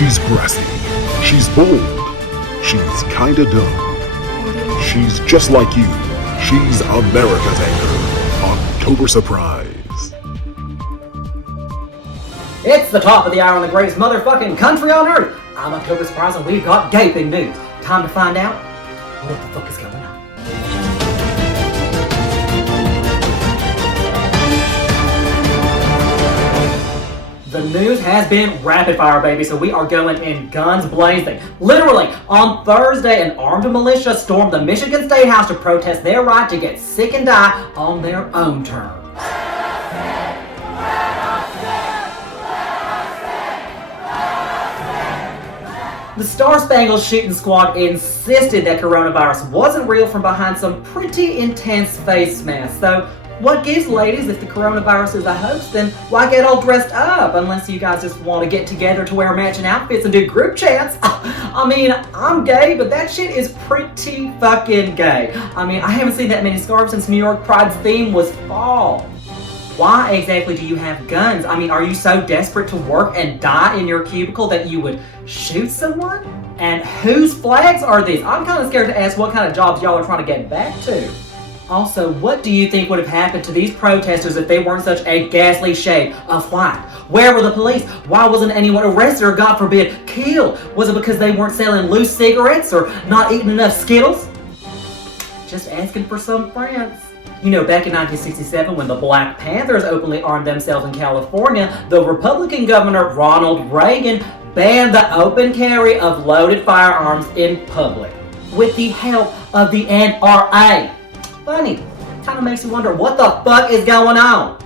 She's brassy. She's bold. She's kinda dumb. She's just like you. She's America's anchor. October Surprise. It's the top of the hour on the greatest motherfucking country on earth. I'm October Surprise and we've got gaping news. Time to find out what the fuck is going on. The news has been rapid fire, baby, so we are going in guns blazing. Literally, on Thursday, an armed militia stormed the Michigan Statehouse to protest their right to get sick and die on their own terms. The Star-Spangled Shooting Squad insisted that coronavirus wasn't real from behind some pretty intense face masks. So, what gives, ladies? If the coronavirus is a hoax, then why get all dressed up? Unless you guys just want to get together to wear matching outfits and do group chats. I mean, I'm gay, but that shit is pretty fucking gay. I mean, I haven't seen that many scarves since New York Pride's theme was fall. Why exactly do you have guns? I mean, are you so desperate to work and die in your cubicle that you would shoot someone? And whose flags are these? I'm kind of scared to ask what kind of jobs y'all are trying to get back to. Also, what do you think would have happened to these protesters if they weren't such a ghastly shade of white? Where were the police? Why wasn't anyone arrested or, God forbid, killed? Was it because they weren't selling loose cigarettes or not eating enough Skittles? Just asking for some friends. You know, back in 1967, when the Black Panthers openly armed themselves in California, the Republican governor Ronald Reagan banned the open carry of loaded firearms in public with the help of the NRA. Funny, kind of makes you wonder what the fuck is going on.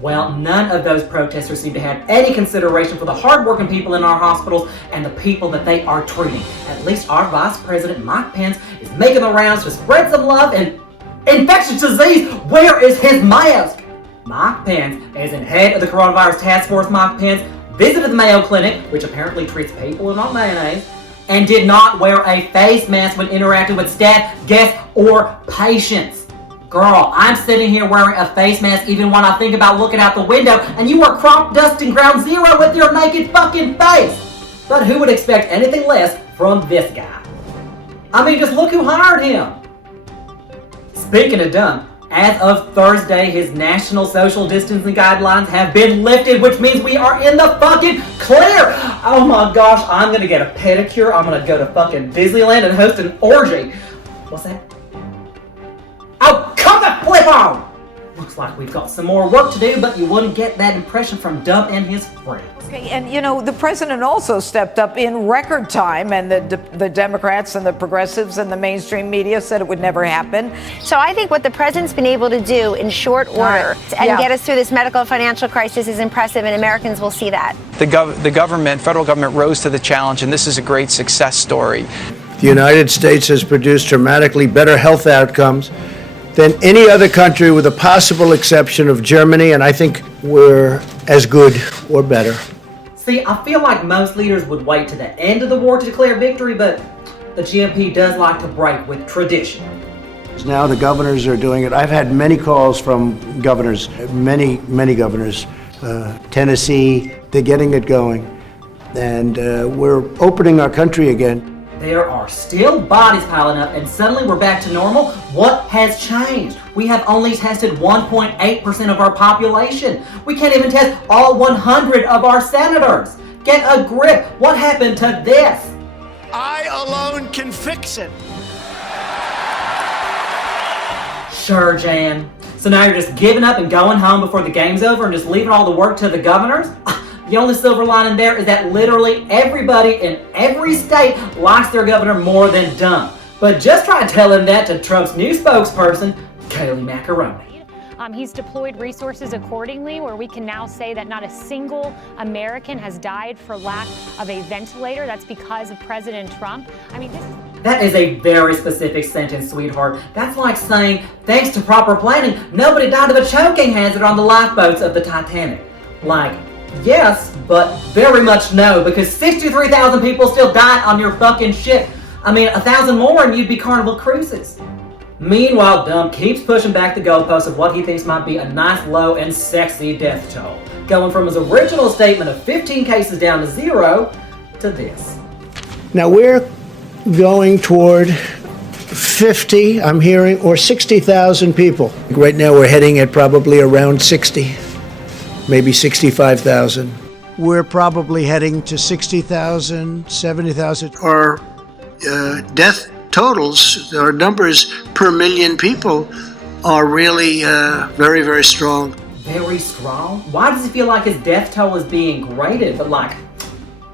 Well, none of those protesters seem to have any consideration for the hardworking people in our hospitals and the people that they are treating. At least our Vice President Mike Pence is making the rounds to spread some love and infectious disease. Where is his mask? Mike Pence, as in head of the coronavirus task force, Mike Pence visited the Mayo Clinic, which apparently treats people and not mayonnaise, and did not wear a face mask when interacting with staff, guests, or patients. Girl, I'm sitting here wearing a face mask even when I think about looking out the window, and you are crop dusting ground zero with your naked fucking face. But who would expect anything less from this guy? I mean, just look who hired him. Speaking of dumb, as of Thursday, his national social distancing guidelines have been lifted, which means we are in the fucking clear. Oh my gosh, I'm gonna get a pedicure. I'm gonna go to fucking Disneyland and host an orgy. What's that? Oh, come the flip on! Looks like we've got some more work to do, but you wouldn't get that impression from Dump and his friends. Okay, and you know, the president also stepped up in record time, and the Democrats and the progressives and the mainstream media said it would never happen. So I think what the president's been able to do in short order and get us through this medical and financial crisis is impressive, and Americans will see that. The government, federal government, rose to the challenge, and this is a great success story. The United States has produced dramatically better health outcomes than any other country, with the possible exception of Germany, and I think we're as good or better. See, I feel like most leaders would wait to the end of the war to declare victory, but the GOP does like to break with tradition. Now the governors are doing it. I've had many calls from governors, many governors. Tennessee, they're getting it going. And we're opening our country again. There are still bodies piling up, and suddenly we're back to normal. What has changed? We have only tested 1.8% of our population. We can't even test all 100 of our senators. Get a grip. What happened to this? I alone can fix it. Sure, Jan. So now you're just giving up and going home before the game's over and just leaving all the work to the governors? The only silver lining there is that literally everybody in every state likes their governor more than Dump. But just try telling that to Trump's new spokesperson, Kayleigh Macaroni. He's deployed resources accordingly, where we can now say that not a single American has died for lack of a ventilator. That's because of President Trump. I mean, That is a very specific sentence, sweetheart. That's like saying, thanks to proper planning, nobody died of a choking hazard on the lifeboats of the Titanic. Like, yes, but very much no, because 63,000 people still died on your fucking ship. I mean, 1,000 more and you'd be Carnival Cruises. Meanwhile, Dump keeps pushing back the goalposts of what he thinks might be a nice, low, and sexy death toll. Going from his original statement of 15 cases down to 0, to this. Now we're going toward 50, I'm hearing, or 60,000 people. Right now we're heading at probably around 60, maybe 65,000. We're probably heading to 60,000, 70,000. Our death totals, our numbers per million people are really very, very strong. Very strong? Why does he feel like his death toll is being graded? But like,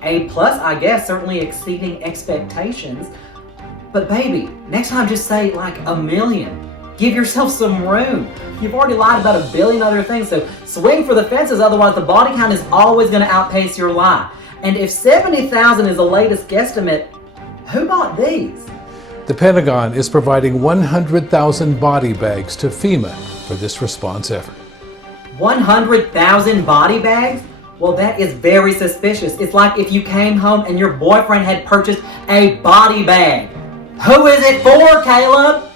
A+, I guess, certainly exceeding expectations. But baby, next time just say like 1 million. Give yourself some room. You've already lied about 1 billion other things, so swing for the fences, otherwise the body count is always going to outpace your lie. And if 70,000 is the latest guesstimate, who bought these? The Pentagon is providing 100,000 body bags to FEMA for this response effort. 100,000 body bags? Well, that is very suspicious. It's like if you came home and your boyfriend had purchased a body bag. Who is it for, Caleb?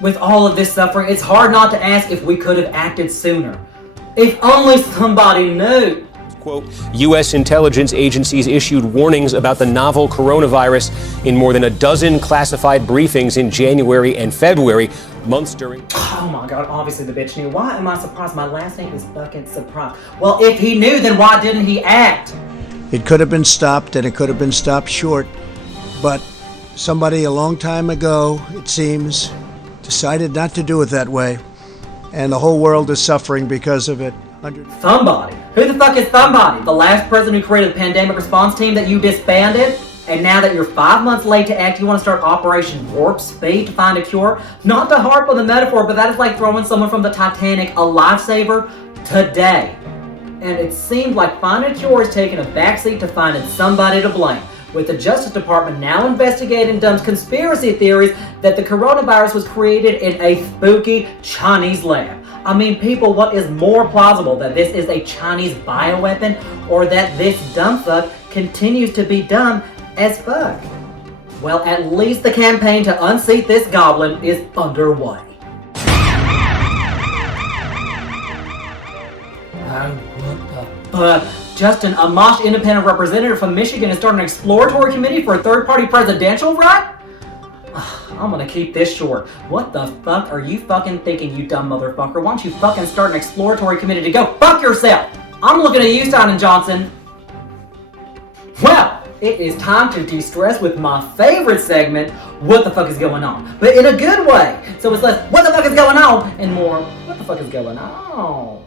With all of this suffering, it's hard not to ask if we could have acted sooner. If only somebody knew. Quote, U.S. intelligence agencies issued warnings about the novel coronavirus in more than a dozen classified briefings in January and February, months during... Oh my God, obviously the bitch knew. Why am I surprised? My last name is fucking surprised. Well, if he knew, then why didn't he act? It could have been stopped, and it could have been stopped short, but somebody a long time ago, it seems, decided not to do it that way, and the whole world is suffering because of it. Somebody? Who the fuck is somebody? The last president who created the pandemic response team that you disbanded? And now that you're 5 months late to act, you want to start Operation Warp Speed to find a cure? Not to harp on the metaphor, but that is like throwing someone from the Titanic a lifesaver today. And it seems like finding a cure is taking a backseat to finding somebody to blame, with the Justice Department now investigating Dumb's conspiracy theories that the coronavirus was created in a spooky Chinese lab. I mean, people, what is more plausible, that this is a Chinese bioweapon or that this dumb fuck continues to be dumb as fuck? Well, at least the campaign to unseat this goblin is underway. Oh, what the fuck? Justin, a Mosh independent representative from Michigan, is starting an exploratory committee for a third-party presidential run? I'm gonna keep this short. What the fuck are you fucking thinking, you dumb motherfucker? Why don't you fucking start an exploratory committee to go fuck yourself? I'm looking at you, Stein and Johnson. Well, it is time to de-stress with my favorite segment, What the Fuck is Going On? But in a good way. So it's less, what the fuck is going on? And more, what the fuck is going on?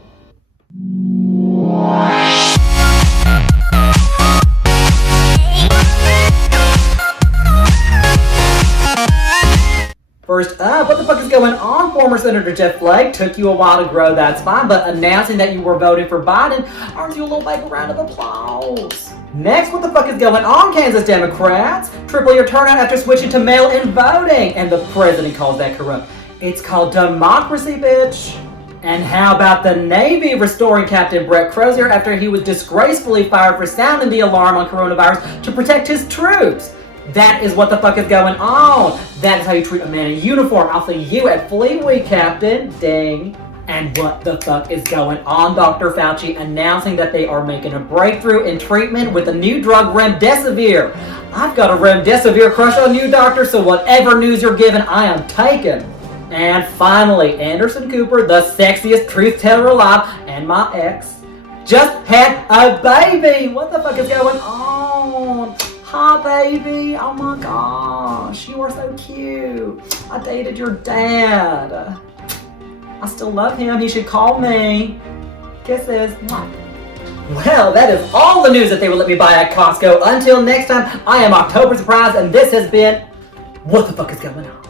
First up, what the fuck is going on? Former Senator Jeff Flake, took you a while to grow, that's fine, but announcing that you were voting for Biden earns you a little baby round of applause. Next, what the fuck is going on, Kansas Democrats? Triple your turnout after switching to mail-in voting, and the president calls that corrupt. It's called democracy, bitch. And how about the Navy restoring Captain Brett Crozier after he was disgracefully fired for sounding the alarm on coronavirus to protect his troops? That is what the fuck is going on. That is how you treat a man in uniform. I'll see you at Fleet Week, Captain. Ding. And what the fuck is going on? Dr. Fauci announcing that they are making a breakthrough in treatment with the new drug remdesivir. I've got a remdesivir crush on you, doctor, so whatever news you're giving, I am taking. And finally, Anderson Cooper, the sexiest truth teller alive, and my ex, just had a baby. What the fuck is going on? Hi, baby. Oh my gosh, you are so cute. I dated your dad. I still love him. He should call me. Kisses. Well, that is all the news that they will let me buy at Costco. Until next time, I am October Surprise, and this has been What the Fuck is Going On?